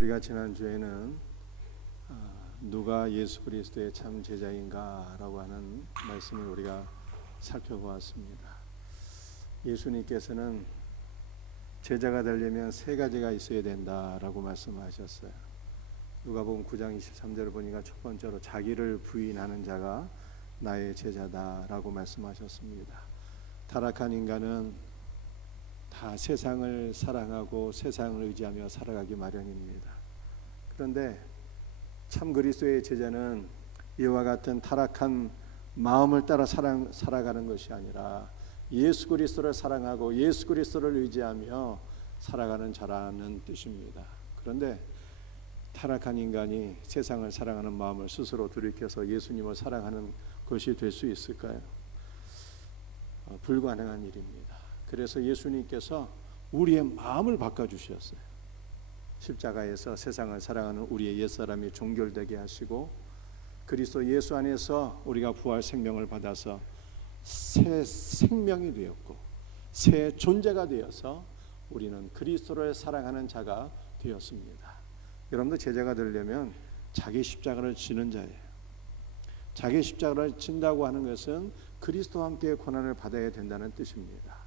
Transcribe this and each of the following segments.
우리가 지난주에는 누가 예수 그리스도의 참 제자인가라고 하는 말씀을 우리가 살펴보았습니다. 예수님께서는 제자가 되려면 세 가지가 있어야 된다라고 말씀하셨어요. 누가복음 9장 23절을 보니까 첫 번째로 자기를 부인하는 자가 나의 제자다라고 말씀하셨습니다. 타락한 인간은 다 세상을 사랑하고 세상을 의지하며 살아가기 마련입니다. 그런데 참 그리스도의 제자는 이와 같은 타락한 마음을 따라 살아가는 것이 아니라 예수 그리스도를 사랑하고 예수 그리스도를 의지하며 살아가는 자라는 뜻입니다. 그런데 타락한 인간이 세상을 사랑하는 마음을 스스로 돌이켜서 예수님을 사랑하는 것이 될 수 있을까요? 불가능한 일입니다. 그래서 예수님께서 우리의 마음을 바꿔주셨어요. 십자가에서 세상을 사랑하는 우리의 옛사람이 종결되게 하시고 그리스도 예수 안에서 우리가 부활 생명을 받아서 새 생명이 되었고 새 존재가 되어서 우리는 그리스도를 사랑하는 자가 되었습니다. 여러분도 제자가 되려면 자기 십자가를 지는 자예요. 자기 십자가를 진다고 하는 것은 그리스도와 함께 고난을 받아야 된다는 뜻입니다.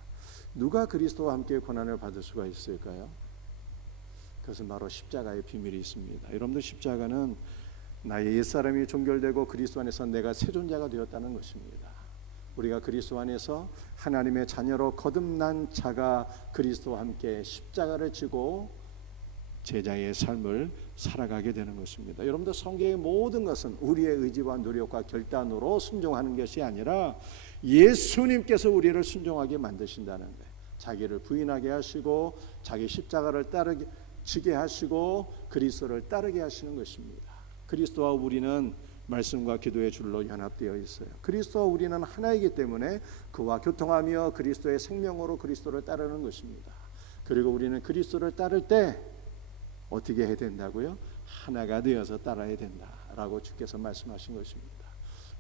누가 그리스도와 함께 고난을 받을 수가 있을까요? 그것은 바로 십자가의 비밀이 있습니다. 여러분들 십자가는 나의 옛사람이 종결되고 그리스도 안에서 내가 새 존재가 되었다는 것입니다. 우리가 그리스도 안에서 하나님의 자녀로 거듭난 자가 그리스도와 함께 십자가를 지고 제자의 삶을 살아가게 되는 것입니다. 여러분들 성경의 모든 것은 우리의 의지와 노력과 결단으로 순종하는 것이 아니라 예수님께서 우리를 순종하게 만드신다는 거예요. 자기를 부인하게 하시고 자기 십자가를 지게 하시고 그리스도를 따르게 하시는 것입니다. 그리스도와 우리는 말씀과 기도의 줄로 연합되어 있어요. 그리스도와 우리는 하나이기 때문에 그와 교통하며 그리스도의 생명으로 그리스도를 따르는 것입니다. 그리고 우리는 그리스도를 따를 때 어떻게 해야 된다고요? 하나가 되어서 따라야 된다라고 주께서 말씀하신 것입니다.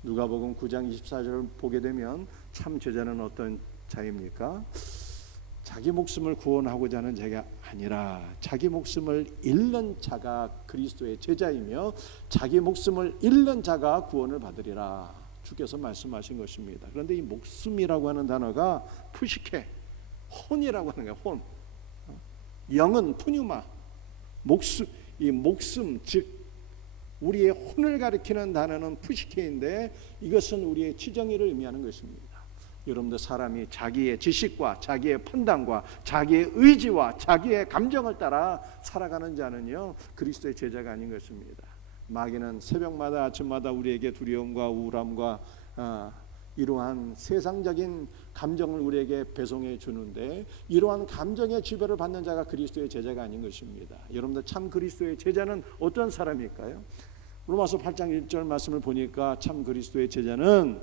누가복음 9장 24절을 보게 되면 참 제자는 어떤 자입니까? 자기 목숨을 구원하고자 하는 자가 아니라 자기 목숨을 잃는 자가 그리스도의 제자이며 자기 목숨을 잃는 자가 구원을 받으리라 주께서 말씀하신 것입니다. 그런데 이 목숨이라고 하는 단어가 푸시케, 혼이라고 하는 거예요. 혼. 영은 푸뉴마. 이 목숨 즉 우리의 혼을 가리키는 단어는 푸시케인데 이것은 우리의 지정의를 의미하는 것입니다. 여러분들 사람이 자기의 지식과 자기의 판단과 자기의 의지와 자기의 감정을 따라 살아가는 자는요 그리스도의 제자가 아닌 것입니다. 마귀는 새벽마다 아침마다 우리에게 두려움과 우울함과 이러한 세상적인 감정을 우리에게 배송해 주는데 이러한 감정의 지배를 받는 자가 그리스도의 제자가 아닌 것입니다. 여러분들 참 그리스도의 제자는 어떤 사람일까요? 로마서 8장 1절 말씀을 보니까 참 그리스도의 제자는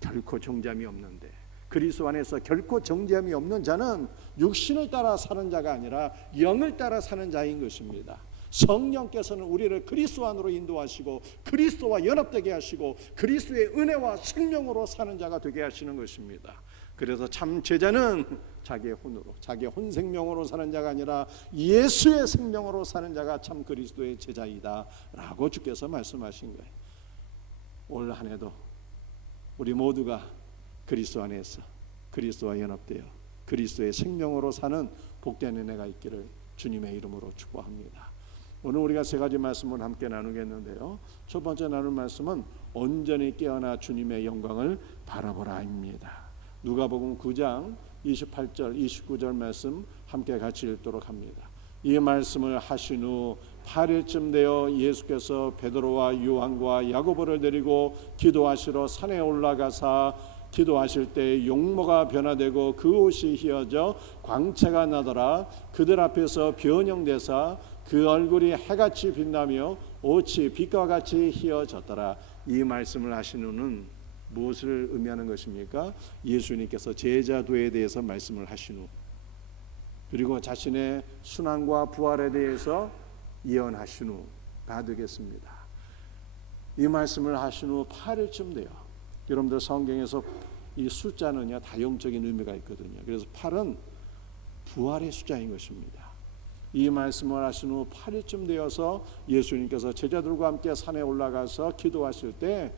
결코 정죄함이 없는데 그리스도 안에서 결코 정죄함이 없는 자는 육신을 따라 사는 자가 아니라 영을 따라 사는 자인 것입니다. 성령께서는 우리를 그리스도 안으로 인도하시고 그리스도와 연합되게 하시고 그리스도의 은혜와 생명으로 사는 자가 되게 하시는 것입니다. 그래서 참 제자는 자기의 혼으로 자기의 혼 생명으로 사는 자가 아니라 예수의 생명으로 사는 자가 참 그리스도의 제자이다 라고 주께서 말씀하신 거예요. 올 한 해도 우리 모두가 그리스도 안에서 그리스도와 연합되어 그리스도의 생명으로 사는 복된 은혜가 있기를 주님의 이름으로 축복합니다. 오늘 우리가 세 가지 말씀을 함께 나누겠는데요. 첫 번째 나눌 말씀은 온전히 깨어나 주님의 영광을 바라보라입니다. 누가복음 9장 28절 29절 말씀 함께 같이 읽도록 합니다. 이 말씀을 하신 후 8일쯤 되어 예수께서 베드로와 요한과 야고보를 데리고 기도하시러 산에 올라가사 기도하실 때 용모가 변화되고 그 옷이 휘어져 광채가 나더라. 그들 앞에서 변형되사 그 얼굴이 해같이 빛나며 옷이 빛과 같이 휘어졌더라. 이 말씀을 하신 후는 무엇을 의미하는 것입니까? 예수님께서 제자도에 대해서 말씀을 하신 후 그리고 자신의 순환과 부활에 대해서 예언하신 후가 되겠습니다. 이 말씀을 하신 후 8일쯤 돼요. 여러분들 성경에서 이 숫자는요 다용적인 의미가 있거든요. 그래서 8은 부활의 숫자인 것입니다. 이 말씀을 하신 후 8일쯤 되어서 예수님께서 제자들과 함께 산에 올라가서 기도하실 때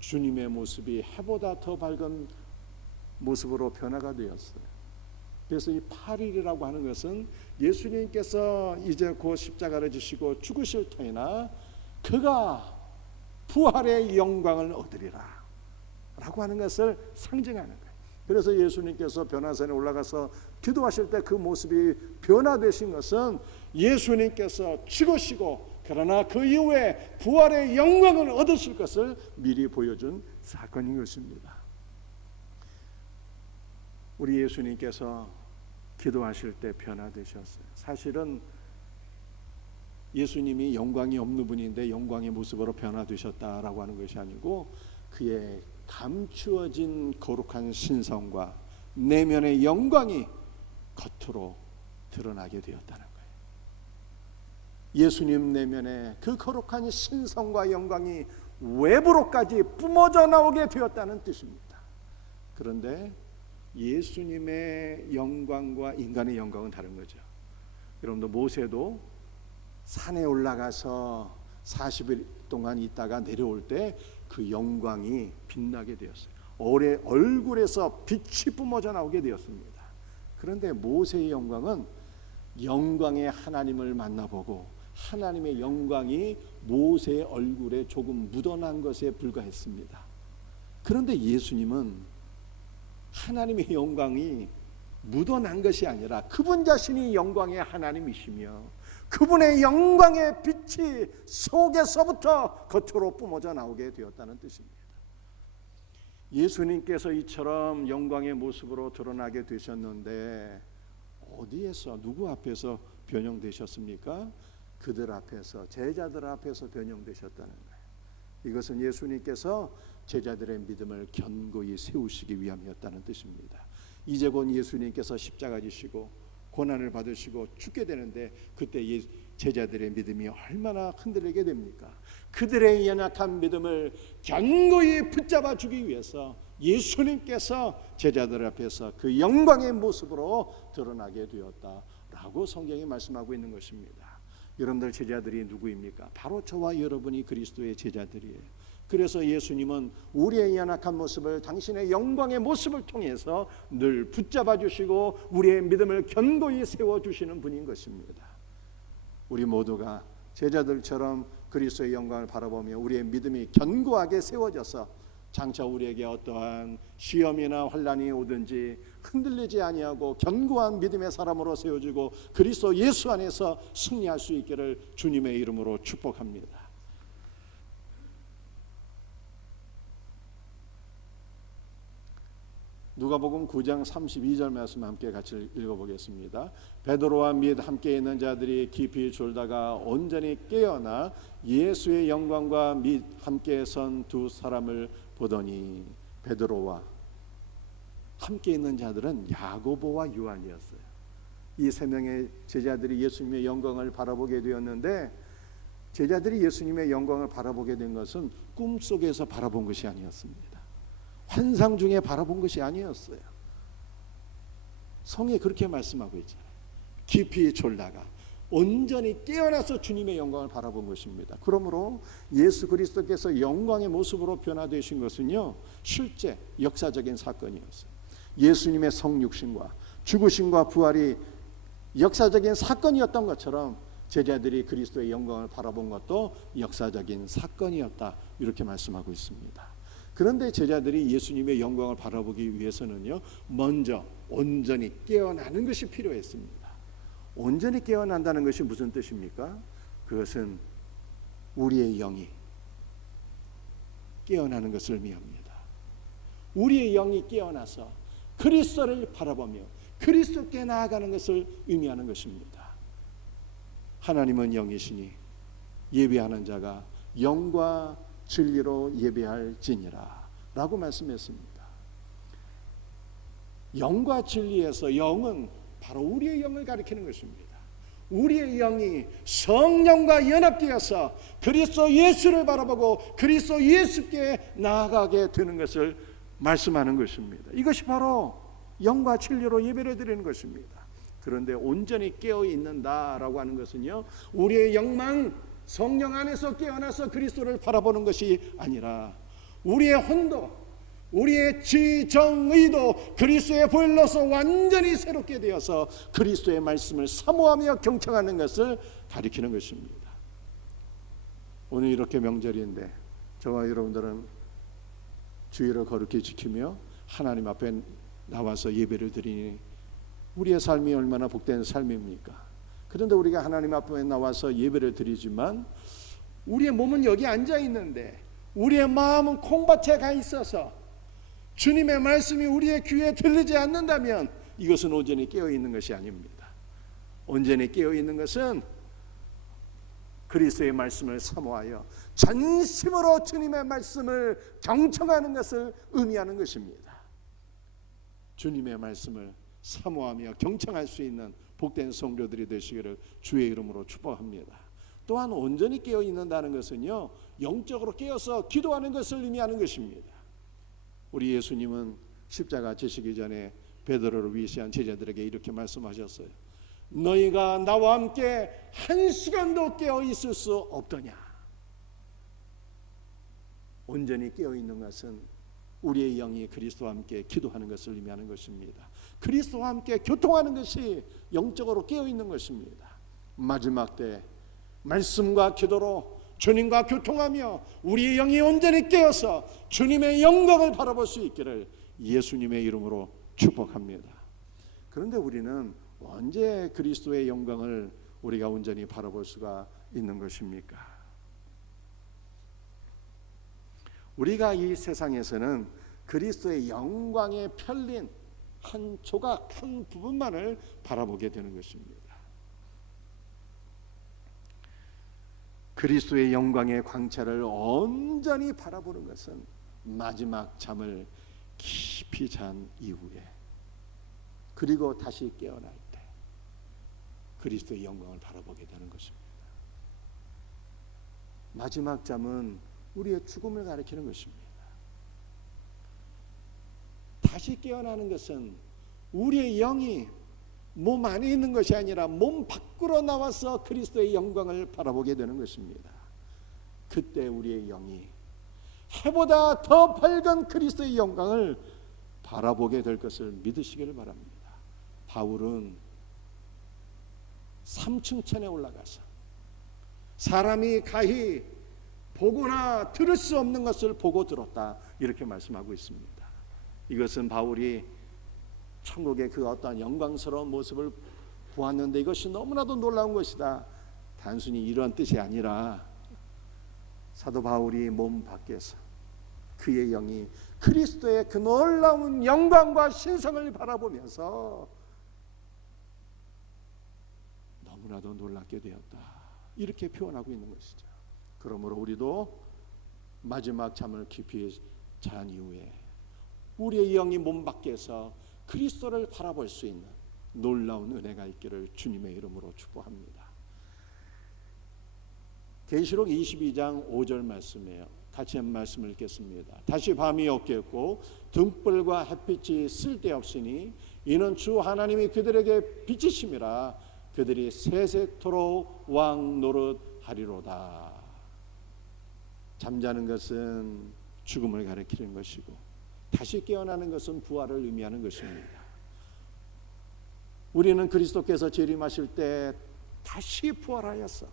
주님의 모습이 해보다 더 밝은 모습으로 변화가 되었어요. 그래서 이 8일이라고 하는 것은 예수님께서 이제 곧 십자가를 지시고 죽으실 터이나 그가 부활의 영광을 얻으리라 라고 하는 것을 상징하는 거예요. 그래서 예수님께서 변화산에 올라가서 기도하실 때 그 모습이 변화되신 것은 예수님께서 죽으시고 그러나 그 이후에 부활의 영광을 얻으실 것을 미리 보여준 사건인 것입니다. 우리 예수님께서 기도하실 때 변화되셨어요. 사실은 예수님이 영광이 없는 분인데 영광의 모습으로 변화되셨다라고 하는 것이 아니고 그의 감추어진 거룩한 신성과 내면의 영광이 겉으로 드러나게 되었다는 거예요. 예수님 내면의 그 거룩한 신성과 영광이 외부로까지 뿜어져 나오게 되었다는 뜻입니다. 그런데 예수님의 영광과 인간의 영광은 다른 거죠. 여러분들 모세도 산에 올라가서 40일 동안 있다가 내려올 때 그 영광이 빛나게 되었어요. 얼굴에서 빛이 뿜어져 나오게 되었습니다. 그런데 모세의 영광은 영광의 하나님을 만나보고 하나님의 영광이 모세의 얼굴에 조금 묻어난 것에 불과했습니다. 그런데 예수님은 하나님의 영광이 묻어난 것이 아니라 그분 자신이 영광의 하나님이시며 그분의 영광의 빛이 속에서부터 겉으로 뿜어져 나오게 되었다는 뜻입니다. 예수님께서 이처럼 영광의 모습으로 드러나게 되셨는데 어디에서 누구 앞에서 변형되셨습니까? 그들 앞에서, 제자들 앞에서 변형되셨다는 거예요. 이것은 예수님께서 제자들의 믿음을 견고히 세우시기 위함이었다는 뜻입니다. 이제 곧 예수님께서 십자가 지시고 고난을 받으시고 죽게 되는데 그때 제자들의 믿음이 얼마나 흔들리게 됩니까? 그들의 연약한 믿음을 견고히 붙잡아 주기 위해서 예수님께서 제자들 앞에서 그 영광의 모습으로 드러나게 되었다라고 성경이 말씀하고 있는 것입니다. 여러분들 제자들이 누구입니까? 바로 저와 여러분이 그리스도의 제자들이에요. 그래서 예수님은 우리의 연약한 모습을 당신의 영광의 모습을 통해서 늘 붙잡아 주시고 우리의 믿음을 견고히 세워주시는 분인 것입니다. 우리 모두가 제자들처럼 그리스도의 영광을 바라보며 우리의 믿음이 견고하게 세워져서 장차 우리에게 어떠한 시험이나 환난이 오든지 흔들리지 아니하고 견고한 믿음의 사람으로 세워지고 그리스도 예수 안에서 승리할 수 있기를 주님의 이름으로 축복합니다. 누가복음 9장 32절 말씀 함께 같이 읽어보겠습니다. 베드로와 및 함께 있는 자들이 깊이 졸다가 온전히 깨어나 예수의 영광과 및 함께 선 두 사람을 보더니 베드로와 함께 있는 자들은 야고보와 요한이었어요. 이 세 명의 제자들이 예수님의 영광을 바라보게 되었는데 제자들이 예수님의 영광을 바라보게 된 것은 꿈속에서 바라본 것이 아니었습니다. 환상 중에 바라본 것이 아니었어요. 성에 그렇게 말씀하고 있잖아요. 깊이 졸다가 온전히 깨어나서 주님의 영광을 바라본 것입니다. 그러므로 예수 그리스도께서 영광의 모습으로 변화되신 것은요, 실제 역사적인 사건이었어요. 예수님의 성육신과 죽으심과 부활이 역사적인 사건이었던 것처럼 제자들이 그리스도의 영광을 바라본 것도 역사적인 사건이었다, 이렇게 말씀하고 있습니다. 그런데 제자들이 예수님의 영광을 바라보기 위해서는요, 먼저 온전히 깨어나는 것이 필요했습니다. 온전히 깨어난다는 것이 무슨 뜻입니까? 그것은 우리의 영이 깨어나는 것을 의미합니다. 우리의 영이 깨어나서 그리스도를 바라보며 그리스도께 나아가는 것을 의미하는 것입니다. 하나님은 영이시니 예배하는 자가 영과 진리로 예배할지니라 라고 말씀했습니다. 영과 진리에서 영은 바로 우리의 영을 가리키는 것입니다. 우리의 영이 성령과 연합되어서 그리스도 예수를 바라보고 그리스도 예수께 나아가게 되는 것을 말씀하는 것입니다. 이것이 바로 영과 진리로 예배를 드리는 것입니다. 그런데 온전히 깨어 있는다라고 하는 것은요, 우리의 영망, 성령 안에서 깨어나서 그리스도를 바라보는 것이 아니라 우리의 혼도, 우리의 지정의도 그리스도의 보혈로서 완전히 새롭게 되어서 그리스도의 말씀을 사모하며 경청하는 것을 가리키는 것입니다. 오늘 이렇게 명절인데 저와 여러분들은 주의를 거룩히 지키며 하나님 앞에 나와서 예배를 드리니 우리의 삶이 얼마나 복된 삶입니까? 그런데 우리가 하나님 앞에 나와서 예배를 드리지만 우리의 몸은 여기 앉아 있는데 우리의 마음은 콩밭에 가 있어서 주님의 말씀이 우리의 귀에 들리지 않는다면 이것은 온전히 깨어 있는 것이 아닙니다. 온전히 깨어 있는 것은 그리스도의 말씀을 사모하여 전심으로 주님의 말씀을 경청하는 것을 의미하는 것입니다. 주님의 말씀을 사모하며 경청할 수 있는 복된 성도들이 되시기를 주의 이름으로 축복합니다. 또한 온전히 깨어 있는다는 것은요, 영적으로 깨어서 기도하는 것을 의미하는 것입니다. 우리 예수님은 십자가 지시기 전에 베드로를 위시한 제자들에게 이렇게 말씀하셨어요. 너희가 나와 함께 한 시간도 깨어 있을 수 없더냐. 온전히 깨어 있는 것은 우리의 영이 그리스도와 함께 기도하는 것을 의미하는 것입니다. 그리스도와 함께 교통하는 것이 영적으로 깨어 있는 것입니다. 마지막 때 말씀과 기도로 주님과 교통하며 우리의 영이 온전히 깨어서 주님의 영광을 바라볼 수 있기를 예수님의 이름으로 축복합니다. 그런데 우리는 언제 그리스도의 영광을 우리가 온전히 바라볼 수가 있는 것입니까? 우리가 이 세상에서는 그리스도의 영광에 펼린 한 조각, 한 부분만을 바라보게 되는 것입니다. 그리스도의 영광의 광채를 온전히 바라보는 것은 마지막 잠을 깊이 잔 이후에 그리고 다시 깨어날 때 그리스도의 영광을 바라보게 되는 것입니다. 마지막 잠은 우리의 죽음을 가리키는 것입니다. 다시 깨어나는 것은 우리의 영이 몸 안에 있는 것이 아니라 몸 밖으로 나와서 그리스도의 영광을 바라보게 되는 것입니다. 그때 우리의 영이 해보다 더 밝은 그리스도의 영광을 바라보게 될 것을 믿으시기를 바랍니다. 바울은 3층 천에 올라가서 사람이 가히 보거나 들을 수 없는 것을 보고 들었다, 이렇게 말씀하고 있습니다. 이것은 바울이 천국의 그 어떠한 영광스러운 모습을 보았는데 이것이 너무나도 놀라운 것이다, 단순히 이런 뜻이 아니라 사도 바울이 몸 밖에서 그의 영이 그리스도의 그 놀라운 영광과 신성을 바라보면서 너무나도 놀랍게 되었다, 이렇게 표현하고 있는 것이죠. 그러므로 우리도 마지막 잠을 깊이 잔 이후에 우리의 영이 몸 밖에서 그리스도를 바라볼 수 있는 놀라운 은혜가 있기를 주님의 이름으로 축복합니다. 계시록 22장 5절 말씀이에요. 같이 한 말씀을 읽겠습니다. 다시 밤이 없겠고 등불과 햇빛이 쓸데없으니 이는 주 하나님이 그들에게 비치심이라 그들이 세세토록 왕 노릇하리로다. 잠자는 것은 죽음을 가리키는 것이고 다시 깨어나는 것은 부활을 의미하는 것입니다. 우리는 그리스도께서 재림하실 때 다시 부활하여서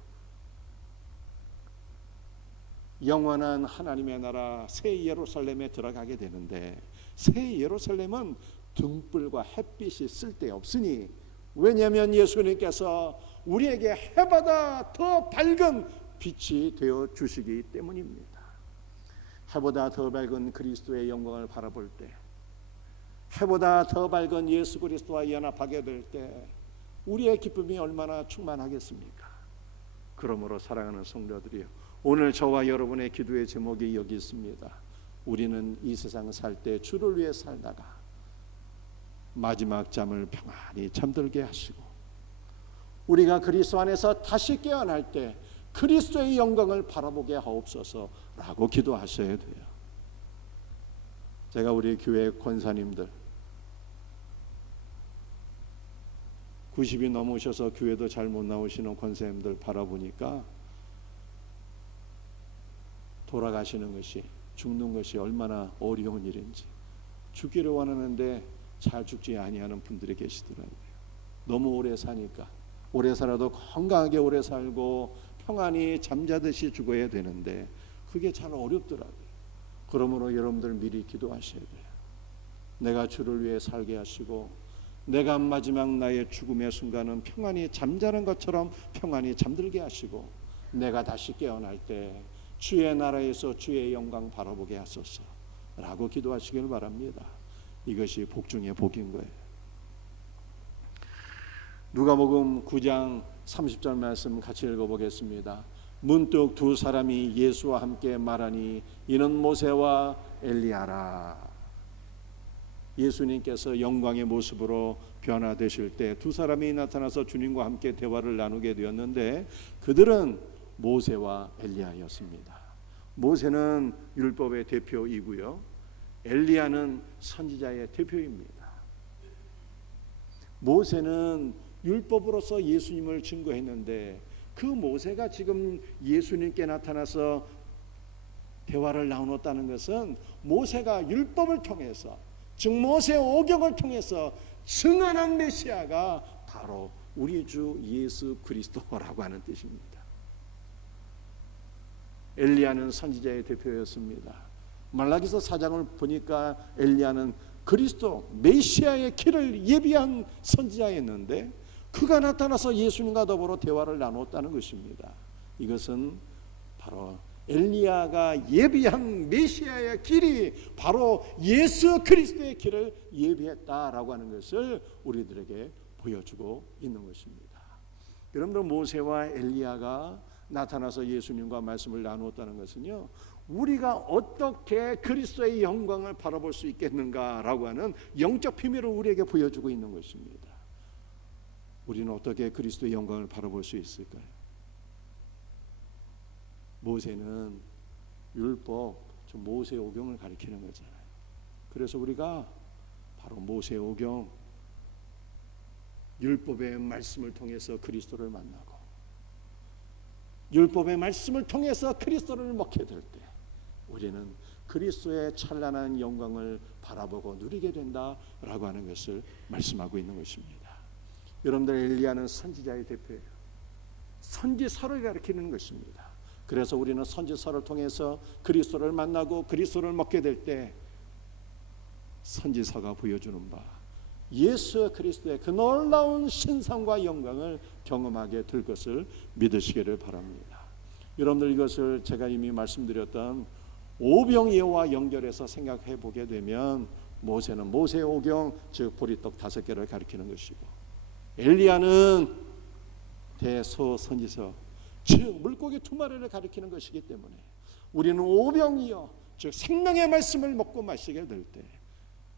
영원한 하나님의 나라 새 예루살렘에 들어가게 되는데, 새 예루살렘은 등불과 햇빛이 쓸데없으니, 왜냐하면 예수님께서 우리에게 해보다 더 밝은 빛이 되어 주시기 때문입니다. 해보다 더 밝은 그리스도의 영광을 바라볼 때, 해보다 더 밝은 예수 그리스도와 연합하게 될 때 우리의 기쁨이 얼마나 충만하겠습니까? 그러므로 사랑하는 성도들이여, 오늘 저와 여러분의 기도의 제목이 여기 있습니다. 우리는 이 세상 살 때 주를 위해 살다가 마지막 잠을 평안히 잠들게 하시고 우리가 그리스도 안에서 다시 깨어날 때 그리스도의 영광을 바라보게 하옵소서라고 기도하셔야 돼요. 제가 우리 교회 권사님들, 90이 넘으셔서 교회도 잘 못 나오시는 권사님들 바라보니까 돌아가시는 것이, 죽는 것이 얼마나 어려운 일인지, 죽기를 원하는데 잘 죽지 아니하는 분들이 계시더라고요. 너무 오래 사니까, 오래 살아도 건강하게 오래 살고 평안히 잠자듯이 죽어야 되는데 그게 참 어렵더라고요. 그러므로 여러분들 미리 기도하셔야 돼요. 내가 주를 위해 살게 하시고 내가 마지막 나의 죽음의 순간은 평안히 잠자는 것처럼 평안히 잠들게 하시고 내가 다시 깨어날 때 주의 나라에서 주의 영광 바라보게 하소서 라고 기도하시길 바랍니다. 이것이 복 중의 복인 거예요. 누가복음 9장 30절 말씀 같이 읽어보겠습니다. 문득 두 사람이 예수와 함께 말하니 이는 모세와 엘리야라. 예수님께서 영광의 모습으로 변화되실 때 두 사람이 나타나서 주님과 함께 대화를 나누게 되었는데 그들은 모세와 엘리야였습니다. 모세는 율법의 대표이고요, 엘리야는 선지자의 대표입니다. 모세는 율법으로서 예수님을 증거했는데 그 모세가 지금 예수님께 나타나서 대화를 나누었다는 것은 모세가 율법을 통해서, 즉 모세 오경을 통해서 증언한 메시아가 바로 우리 주 예수 그리스도라고 하는 뜻입니다. 엘리야는 선지자의 대표였습니다. 말라기서 4장을 보니까 엘리야는 그리스도 메시아의 길을 예비한 선지자였는데 그가 나타나서 예수님과 더불어 대화를 나눴다는 것입니다. 이것은 바로 엘리야가 예비한 메시아의 길이 바로 예수 그리스도의 길을 예비했다라고 하는 것을 우리들에게 보여주고 있는 것입니다. 여러분들, 모세와 엘리야가 나타나서 예수님과 말씀을 나누었다는 것은요, 우리가 어떻게 그리스도의 영광을 바라볼 수 있겠는가라고 하는 영적 비밀을 우리에게 보여주고 있는 것입니다. 우리는 어떻게 그리스도의 영광을 바라볼 수 있을까요? 모세는 율법, 모세 오경을 가리키는 거잖아요. 그래서 우리가 바로 모세 오경, 율법의 말씀을 통해서 그리스도를 만나고 율법의 말씀을 통해서 그리스도를 먹게 될 때 우리는 그리스도의 찬란한 영광을 바라보고 누리게 된다라고 하는 것을 말씀하고 있는 것입니다. 여러분들, 엘리야는 선지자의 대표예요. 선지서를 가리키는 것입니다. 그래서 우리는 선지서를 통해서 그리스도를 만나고 그리스도를 먹게 될 때 선지서가 보여주는 바 예수 그리스도의 그 놀라운 신상과 영광을 경험하게 될 것을 믿으시기를 바랍니다. 여러분들, 이것을 제가 이미 말씀드렸던 오병이어와 연결해서 생각해 보게 되면 모세는 모세 오경, 즉 보리떡 5개를 가리키는 것이고 엘리야는 대소선지서, 즉 물고기 2마리를 가리키는 것이기 때문에 우리는 오병이어, 즉 생명의 말씀을 먹고 마시게 될 때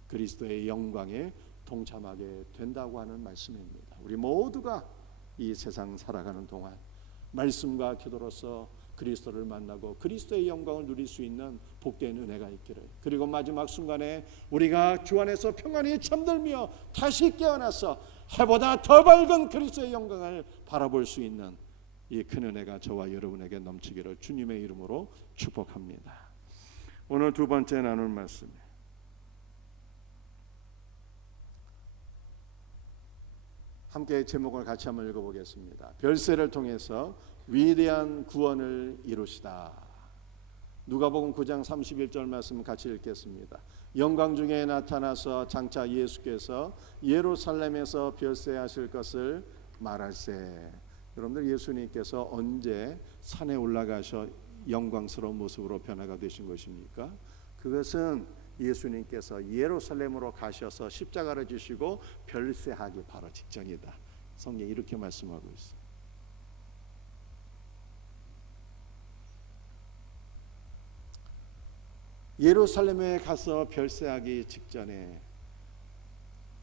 그리스도의 영광에 동참하게 된다고 하는 말씀입니다. 우리 모두가 이 세상 살아가는 동안 말씀과 기도로서 그리스도를 만나고 그리스도의 영광을 누릴 수 있는 복된 은혜가 있기를, 그리고 마지막 순간에 우리가 주 안에서 평안히 잠들며 다시 깨어나서 해보다 더 밝은 그리스도의 영광을 바라볼 수 있는 이 큰 은혜가 저와 여러분에게 넘치기를 주님의 이름으로 축복합니다. 오늘 두 번째 나눌 말씀, 함께 제목을 같이 한번 읽어보겠습니다. 별세를 통해서 위대한 구원을 이루시다. 누가복음 9장 31절 말씀 같이 읽겠습니다. 영광 중에 나타나서 장차 예수께서 예루살렘에서 별세하실 것을 말할세. 여러분들, 예수님께서 언제 산에 올라가셔 영광스러운 모습으로 변화가 되신 것입니까? 그것은 예수님께서 예루살렘으로 가셔서 십자가를 지시고 별세하기 바로 직전이다. 성경이 이렇게 말씀하고 있어요. 예루살렘에 가서 별세하기 직전에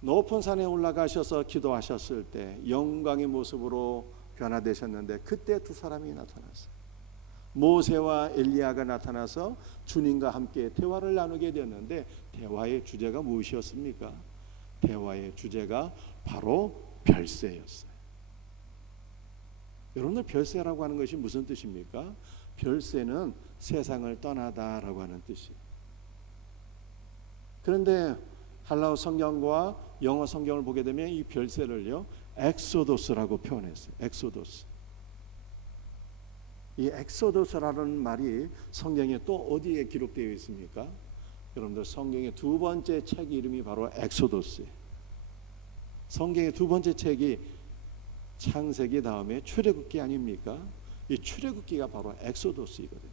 높은 산에 올라가셔서 기도하셨을 때 영광의 모습으로 변화되셨는데 그때 두 사람이 나타났어요. 모세와 엘리야가 나타나서 주님과 함께 대화를 나누게 되었는데 대화의 주제가 무엇이었습니까? 대화의 주제가 바로 별세였어요. 여러분들 별세라고 하는 것이 무슨 뜻입니까? 별세는 세상을 떠나다라고 하는 뜻이에요. 그런데 한라어 성경과 영어 성경을 보게 되면 이 별세를요 엑소도스라고 표현했어요. 엑소도스. 이 엑소도스라는 말이 성경에 또 어디에 기록되어 있습니까? 여러분들 성경의 두 번째 책 이름이 바로 엑소도스예요. 성경의 두 번째 책이 창세기 다음에 출애굽기 아닙니까? 이 출애굽기가 바로 엑소도스이거든요.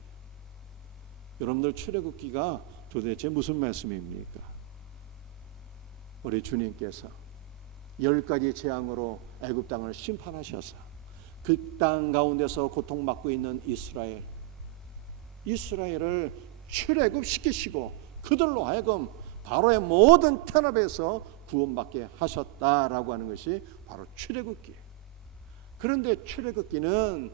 여러분들 출애굽기가 도대체 무슨 말씀입니까? 우리 주님께서 10가지 재앙으로 애굽 땅을 심판하셔서 그 땅 가운데서 고통받고 있는 이스라엘을 출애굽시키시고 그들로 하여금 바로의 모든 탄압에서 구원받게 하셨다라고 하는 것이 바로 출애굽기예요. 그런데 출애굽기는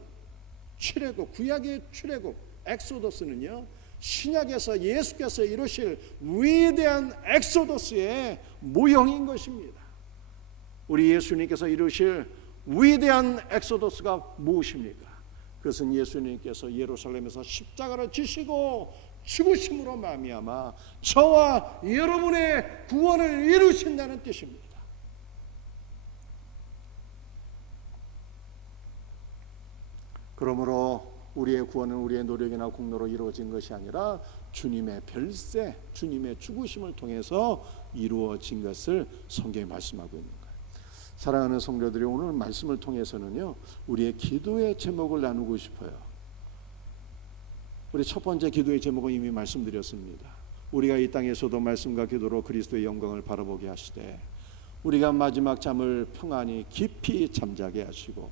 구약의 출애굽 엑소더스는요 신약에서 예수께서 이루실 위대한 엑소더스의 모형인 것입니다. 우리 예수님께서 이루실 위대한 엑소더스가 무엇입니까? 그것은 예수님께서 예루살렘에서 십자가를 지시고 죽으심으로 말미암아 저와 여러분의 구원을 이루신다는 뜻입니다. 그러므로 우리의 구원은 우리의 노력이나 공로로 이루어진 것이 아니라 주님의 별세, 주님의 죽으심을 통해서 이루어진 것을 성경에 말씀하고 있는 거예요. 사랑하는 성도들이, 오늘 말씀을 통해서는요 우리의 기도의 제목을 나누고 싶어요. 우리 첫 번째 기도의 제목은 이미 말씀드렸습니다. 우리가 이 땅에서도 말씀과 기도로 그리스도의 영광을 바라보게 하시되 우리가 마지막 잠을 평안히 깊이 잠자게 하시고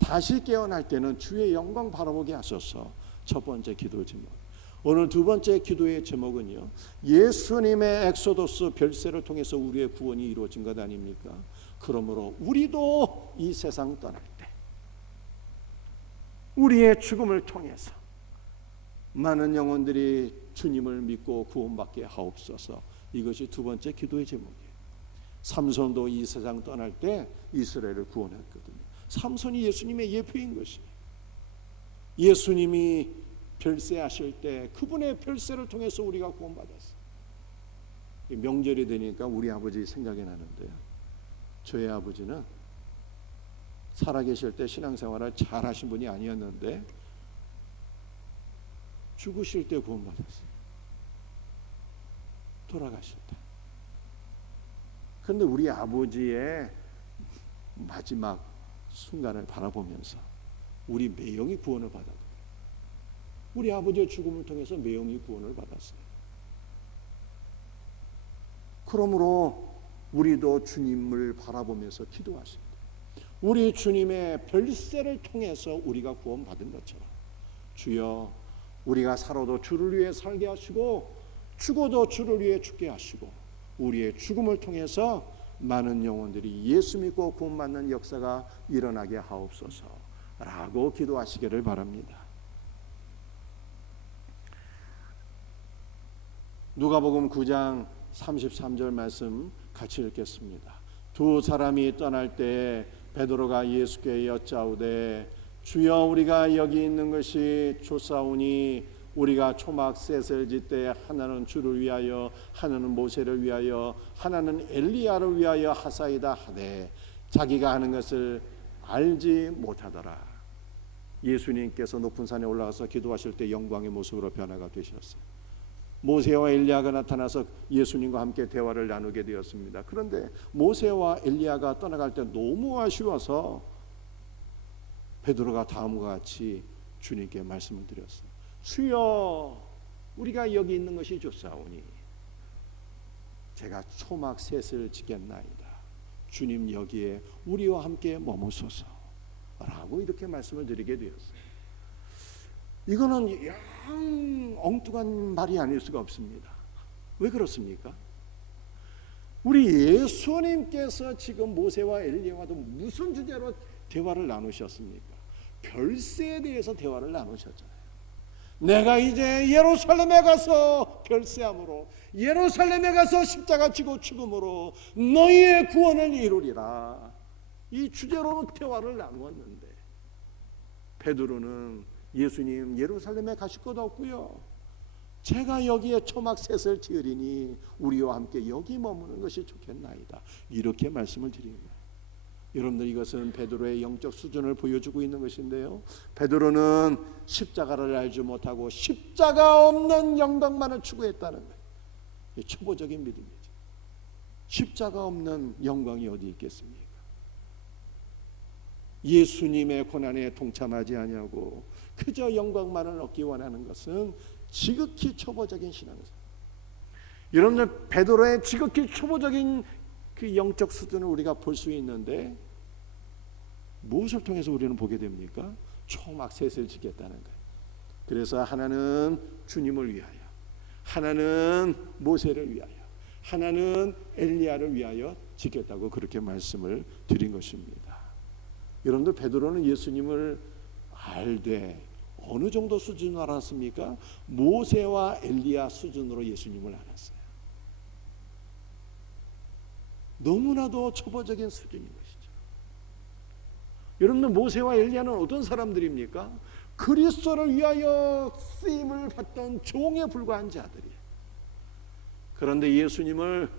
다시 깨어날 때는 주의 영광 바라보게 하소서. 첫 번째 기도 제목. 오늘 두 번째 기도의 제목은요 예수님의 엑소더스 별세를 통해서 우리의 구원이 이루어진 것 아닙니까? 그러므로 우리도 이 세상 떠날 때 우리의 죽음을 통해서 많은 영혼들이 주님을 믿고 구원받게 하옵소서. 이것이 두 번째 기도의 제목이에요. 삼손도 이 세상 떠날 때 이스라엘을 구원했거든요. 삼손이 예수님의 예표인 것이에요. 예수님이 별세하실 때 그분의 별세를 통해서 우리가 구원받았어요. 명절이 되니까 우리 아버지 생각이 나는데요, 저희 아버지는 살아계실 때 신앙생활을 잘 하신 분이 아니었는데 죽으실 때 구원받았어요. 돌아가실 때. 그런데 우리 아버지의 마지막 순간을 바라보면서 우리 매형이 구원을 받았거든요. 우리 아버지의 죽음을 통해서 매형이 구원을 받았어요. 그러므로 우리도 주님을 바라보면서 기도하십니다. 우리 주님의 별세를 통해서 우리가 구원받은 것처럼 주여 우리가 살아도 주를 위해 살게 하시고 죽어도 주를 위해 죽게 하시고 우리의 죽음을 통해서 많은 영혼들이 예수 믿고 구원받는 역사가 일어나게 하옵소서라고 기도하시기를 바랍니다. 누가복음 9장 33절 말씀 같이 읽겠습니다. 두 사람이 떠날 때 베드로가 예수께 여짜오되 주여 우리가 여기 있는 것이 좋사오니 우리가 초막 셋을 짓되 하나는 주를 위하여 하나는 모세를 위하여 하나는 엘리야를 위하여 하사이다 하되 자기가 하는 것을 알지 못하더라. 예수님께서 높은 산에 올라가서 기도하실 때 영광의 모습으로 변화가 되셨어요. 모세와 엘리야가 나타나서 예수님과 함께 대화를 나누게 되었습니다. 그런데 모세와 엘리야가 떠나갈 때 너무 아쉬워서 베드로가 다음과 같이 주님께 말씀을 드렸어요. 주여 우리가 여기 있는 것이 좋사오니 제가 초막 셋을 짓겠나이다. 주님 여기에 우리와 함께 머무소서 라고 이렇게 말씀을 드리게 되었어요. 이거는 영 엉뚱한 말이 아닐 수가 없습니다. 왜 그렇습니까? 우리 예수님께서 지금 모세와 엘리야와도 무슨 주제로 대화를 나누셨습니까? 별세에 대해서 대화를 나누셨잖아요. 내가 이제 예루살렘에 가서 별세함으로 예루살렘에 가서 십자가 지고 죽음으로 너희의 구원을 이루리라. 이 주제로 대화를 나누었는데 베드로는 예수님 예루살렘에 가실 것 없고요, 제가 여기에 초막셋을 지으리니 우리와 함께 여기 머무는 것이 좋겠나이다, 이렇게 말씀을 드립니다. 여러분들, 이것은 베드로의 영적 수준을 보여주고 있는 것인데요, 베드로는 십자가를 알지 못하고 십자가 없는 영광만을 추구했다는 거예요. 초보적인 믿음이죠. 십자가 없는 영광이 어디 있겠습니까? 예수님의 고난에 동참하지 아니하고 그저 영광만을 얻기 원하는 것은 지극히 초보적인 신앙이죠. 여러분들, 베드로의 지극히 초보적인 그 영적 수준을 우리가 볼 수 있는데 무엇을 통해서 우리는 보게 됩니까? 초막셋을 지겠다는 거예요. 그래서 하나는 주님을 위하여, 하나는 모세를 위하여, 하나는 엘리야를 위하여 지켰다고 그렇게 말씀을 드린 것입니다. 여러분들, 베드로는 예수님을 알되 어느 정도 수준으로 알았습니까? 모세와 엘리야 수준으로 예수님을 알았어요. 너무나도 초보적인 수준인 것이죠. 여러분들, 모세와 엘리야는 어떤 사람들입니까? 그리스도를 위하여 쓰임을 받던 종에 불과한 자들이에요. 그런데 예수님을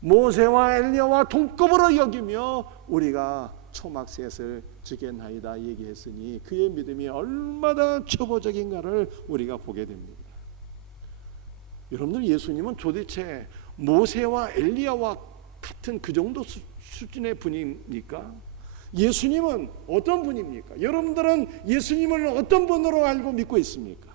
모세와 엘리야와 동급으로 여기며 우리가 초막셋을 지겠나이다 얘기했으니 그의 믿음이 얼마나 초보적인가를 우리가 보게 됩니다. 여러분들, 예수님은 도대체 모세와 엘리야와 같은 그 정도 수준의 분입니까? 예수님은 어떤 분입니까? 여러분들은 예수님을 어떤 분으로 알고 믿고 있습니까?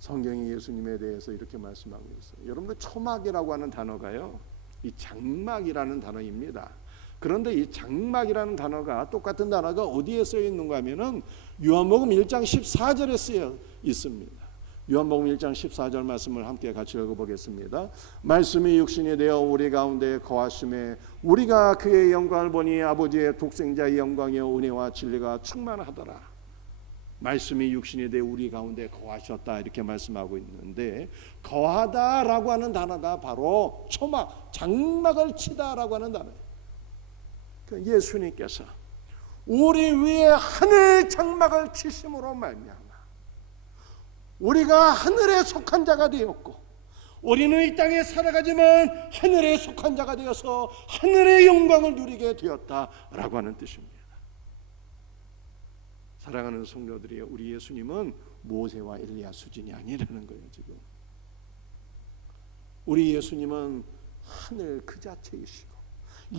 성경이 예수님에 대해서 이렇게 말씀하고 있어요. 여러분들, 초막이라고 하는 단어가요, 이 장막이라는 단어입니다. 그런데 이 장막이라는 단어가, 똑같은 단어가 어디에 쓰여 있는가 하면은 요한복음 1장 14절에 쓰여 있습니다. 요한복음 1장 14절 말씀을 함께 같이 읽어보겠습니다. 말씀이 육신이 되어 우리 가운데 거하심에 우리가 그의 영광을 보니 아버지의 독생자의 영광이요 은혜와 진리가 충만하더라. 말씀이 육신이 되어 우리 가운데 거하셨다, 이렇게 말씀하고 있는데, 거하다라고 하는 단어가 바로 초막, 장막을 치다라고 하는 단어예요. 예수님께서 우리 위에 하늘 장막을 치심으로 말미암아 우리가 하늘에 속한 자가 되었고, 우리는 이 땅에 살아가지만 하늘에 속한 자가 되어서 하늘의 영광을 누리게 되었다라고 하는 뜻입니다. 사랑하는 성도들이, 우리 예수님은 모세와 엘리야 수준이 아니라는 거예요. 지금 우리 예수님은 하늘 그 자체이시고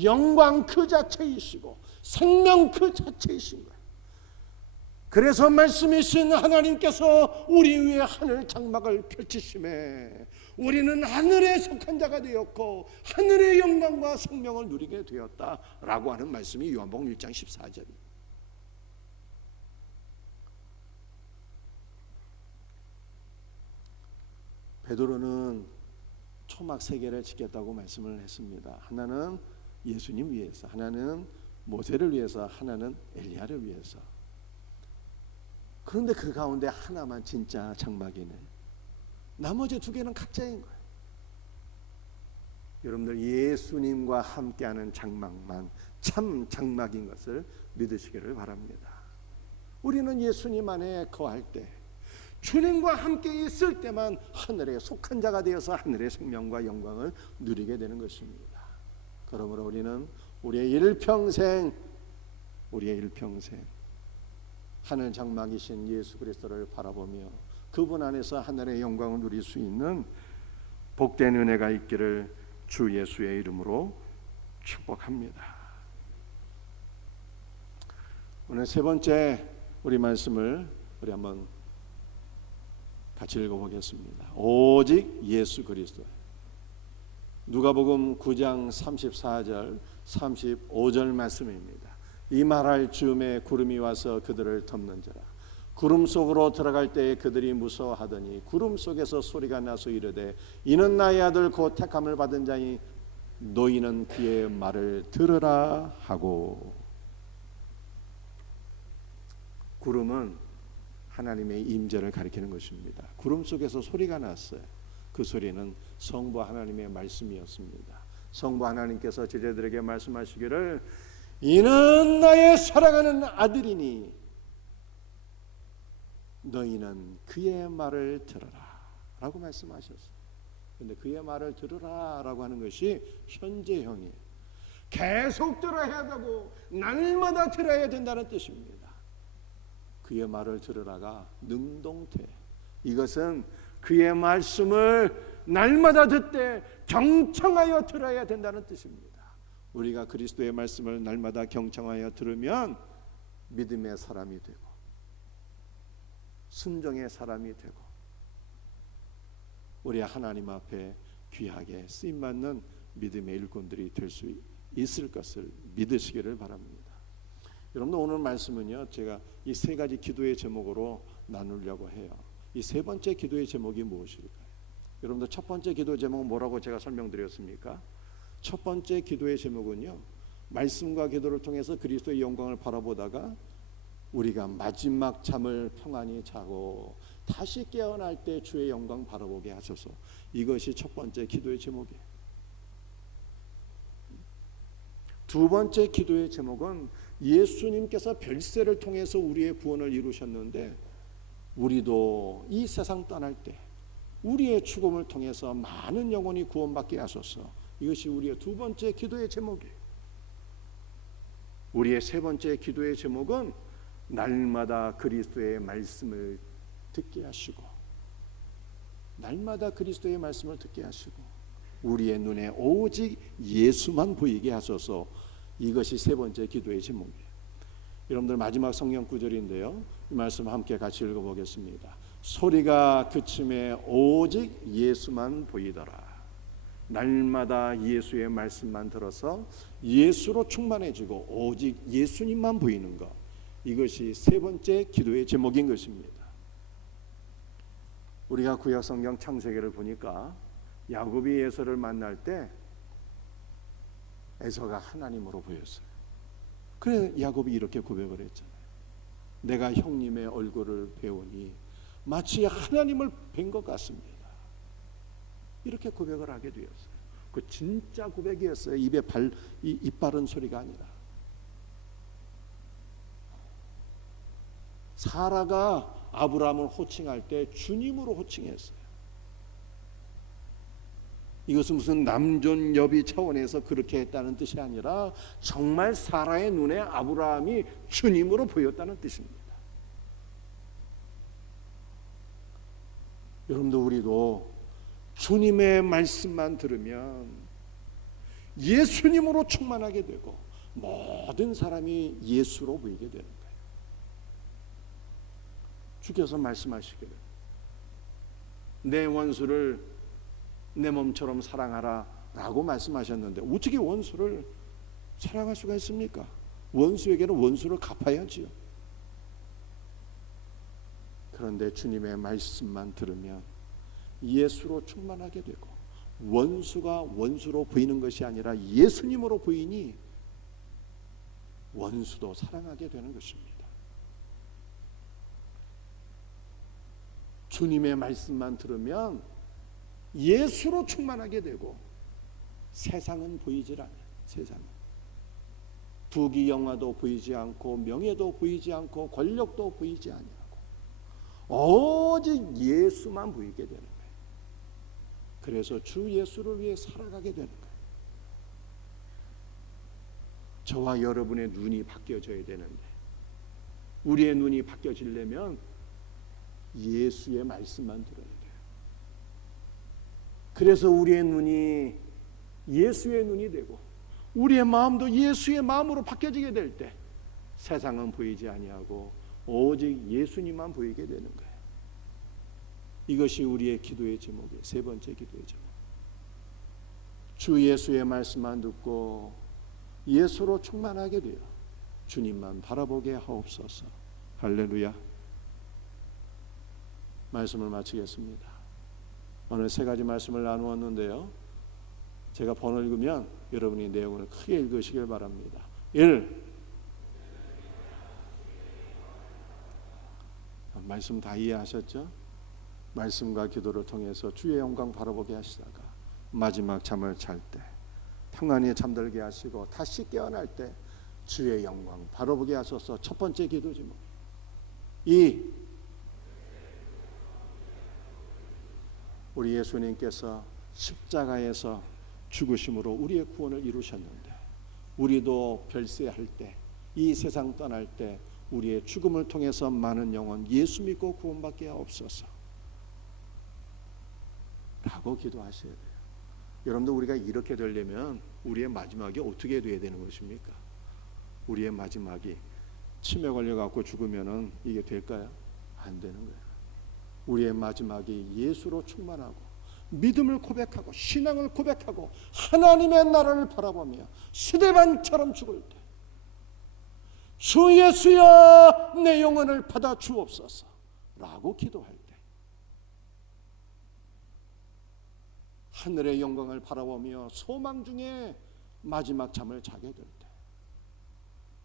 영광 그 자체이시고 생명 그 자체이신 거예요. 그래서 말씀이신 하나님께서 우리 위에 하늘 장막을 펼치심에 우리는 하늘에 속한 자가 되었고 하늘의 영광과 생명을 누리게 되었다라고 하는 말씀이 요한복음 1장 14절입니다. 베드로는 초막 세 개를 지켰다고 말씀을 했습니다. 하나는 예수님 위해서, 하나는 모세를 위해서, 하나는 엘리야를 위해서. 그런데 그 가운데 하나만 진짜 장막이네. 나머지 두 개는 가짜인 거예요. 여러분들, 예수님과 함께하는 장막만 참 장막인 것을 믿으시기를 바랍니다. 우리는 예수님 안에 거할 때, 주님과 함께 있을 때만 하늘에 속한 자가 되어서 하늘의 생명과 영광을 누리게 되는 것입니다. 그러므로 우리는 우리의 일평생 하늘 장막이신 예수 그리스도를 바라보며 그분 안에서 하늘의 영광을 누릴 수 있는 복된 은혜가 있기를 주 예수의 이름으로 축복합니다. 오늘 세 번째 우리 말씀을 우리 한번 같이 읽어보겠습니다. 오직 예수 그리스도. 누가복음 9장 34절 35절 말씀입니다. 이 말할 즈음에 구름이 와서 그들을 덮는지라. 구름 속으로 들어갈 때에 그들이 무서워하더니 구름 속에서 소리가 나서 이르되 이는 나의 아들 곧 택함을 받은 자니 너희는 그의 말을 들으라 하고. 구름은 하나님의 임재를 가리키는 것입니다. 구름 속에서 소리가 났어요. 그 소리는 성부 하나님의 말씀이었습니다. 성부 하나님께서 제자들에게 말씀하시기를 이는 나의 사랑하는 아들이니 너희는 그의 말을 들으라 라고 말씀하셨어요. 그런데 그의 말을 들으라 라고 하는 것이 현재형이에요. 계속 들어야 되고 날마다 들어야 된다는 뜻입니다. 그의 말을 들으라가 능동태, 이것은 그의 말씀을 날마다 듣되 경청하여 들어야 된다는 뜻입니다. 우리가 그리스도의 말씀을 날마다 경청하여 들으면 믿음의 사람이 되고 순종의 사람이 되고 우리 하나님 앞에 귀하게 쓰임받는 믿음의 일꾼들이 될 수 있을 것을 믿으시기를 바랍니다. 여러분들 오늘 말씀은요, 제가 이 세 가지 기도의 제목으로 나누려고 해요. 이 세 번째 기도의 제목이 무엇일까요? 여러분들 첫 번째 기도 제목은 뭐라고 제가 설명드렸습니까? 첫 번째 기도의 제목은요, 말씀과 기도를 통해서 그리스도의 영광을 바라보다가 우리가 마지막 잠을 평안히 자고 다시 깨어날 때 주의 영광 바라보게 하소서. 이것이 첫 번째 기도의 제목이에요. 두 번째 기도의 제목은 예수님께서 별세를 통해서 우리의 구원을 이루셨는데 우리도 이 세상 떠날 때 우리의 죽음을 통해서 많은 영혼이 구원받게 하소서. 이것이 우리의 두 번째 기도의 제목이에요. 우리의 세 번째 기도의 제목은 날마다 그리스도의 말씀을 듣게 하시고 날마다 그리스도의 말씀을 듣게 하시고 우리의 눈에 오직 예수만 보이게 하소서. 이것이 세 번째 기도의 제목이에요. 여러분들 마지막 성경 구절인데요, 이 말씀 함께 같이 읽어보겠습니다. 소리가 그침에 오직 예수만 보이더라. 날마다 예수의 말씀만 들어서 예수로 충만해지고 오직 예수님만 보이는 것, 이것이 세 번째 기도의 제목인 것입니다. 우리가 구약 성경 창세기를 보니까 야곱이 에서를 만날 때 에서가 하나님으로 보였어요. 그래 야곱이 이렇게 고백을 했잖아요. 내가 형님의 얼굴을 배우니 마치 하나님을 뵌 것 같습니다. 이렇게 고백을 하게 되었어요. 그 진짜 고백이었어요. 입에 입 바른 소리가 아니라. 사라가 아브라함을 호칭할 때 주님으로 호칭했어요. 이것은 무슨 남존 여비 차원에서 그렇게 했다는 뜻이 아니라 정말 사라의 눈에 아브라함이 주님으로 보였다는 뜻입니다. 여러분들 우리도 주님의 말씀만 들으면 예수님으로 충만하게 되고 모든 사람이 예수로 보이게 되는 거예요. 주께서 말씀하시기를 내 원수를 내 몸처럼 사랑하라 라고 말씀하셨는데 어떻게 원수를 사랑할 수가 있습니까? 원수에게는 원수를 갚아야지요. 그런데 주님의 말씀만 들으면 예수로 충만하게 되고 원수가 원수로 보이는 것이 아니라 예수님으로 보이니 원수도 사랑하게 되는 것입니다. 주님의 말씀만 들으면 예수로 충만하게 되고 세상은 보이질 않아요. 세상은 부귀 영화도 보이지 않고 명예도 보이지 않고 권력도 보이지 아니하고 오직 예수만 보이게 되는 거예요. 그래서 주 예수를 위해 살아가게 되는 거예요. 저와 여러분의 눈이 바뀌어져야 되는데 우리의 눈이 바뀌어지려면 예수의 말씀만 들어야 돼요. 그래서 우리의 눈이 예수의 눈이 되고 우리의 마음도 예수의 마음으로 바뀌어지게 될 때 세상은 보이지 아니하고 오직 예수님만 보이게 되는 거예요. 이것이 우리의 기도의 제목이에요. 세 번째 기도의 제목. 주 예수의 말씀만 듣고 예수로 충만하게 되어 주님만 바라보게 하옵소서. 할렐루야. 말씀을 마치겠습니다. 오늘 세 가지 말씀을 나누었는데요, 제가 번호 읽으면 여러분이 내용을 크게 읽으시길 바랍니다. 1. 말씀 다 이해하셨죠? 말씀과 기도를 통해서 주의 영광 바라보게 하시다가 마지막 잠을 잘 때 평안히 잠들게 하시고 다시 깨어날 때 주의 영광 바로 보게 하소서. 첫 번째 기도 제목. 우리 예수님께서 십자가에서 죽으심으로 우리의 구원을 이루셨는데 우리도 별세할 때, 이 세상 떠날 때 우리의 죽음을 통해서 많은 영혼 예수 믿고 구원받게 하옵소서 라고 기도하셔야 돼요. 여러분들, 우리가 이렇게 되려면 우리의 마지막이 어떻게 돼야 되는 것입니까? 우리의 마지막이 치매 걸려갖고 죽으면은 이게 될까요? 안 되는 거예요. 우리의 마지막이 예수로 충만하고 믿음을 고백하고 신앙을 고백하고 하나님의 나라를 바라보며 스데반처럼 죽을 때 주 예수여 내 영혼을 받아 주옵소서 라고 기도할 때 하늘의 영광을 바라보며 소망 중에 마지막 잠을 자게 될 때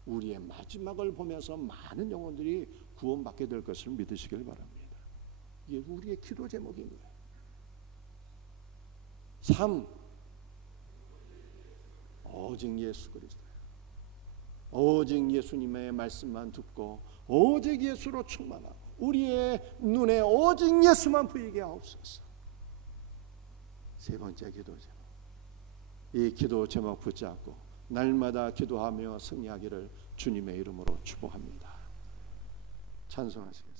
우리의 마지막을 보면서 많은 영혼들이 구원받게 될 것을 믿으시길 바랍니다. 이게 우리의 기도 제목인 거예요. 3. 오직 예수 그리스도, 오직 예수님의 말씀만 듣고 오직 예수로 충만하고 우리의 눈에 오직 예수만 보이게 하옵소서. 세 번째 기도 제목. 이 기도 제목 붙잡고 날마다 기도하며 승리하기를 주님의 이름으로 축복합니다. 찬송하시겠습니다.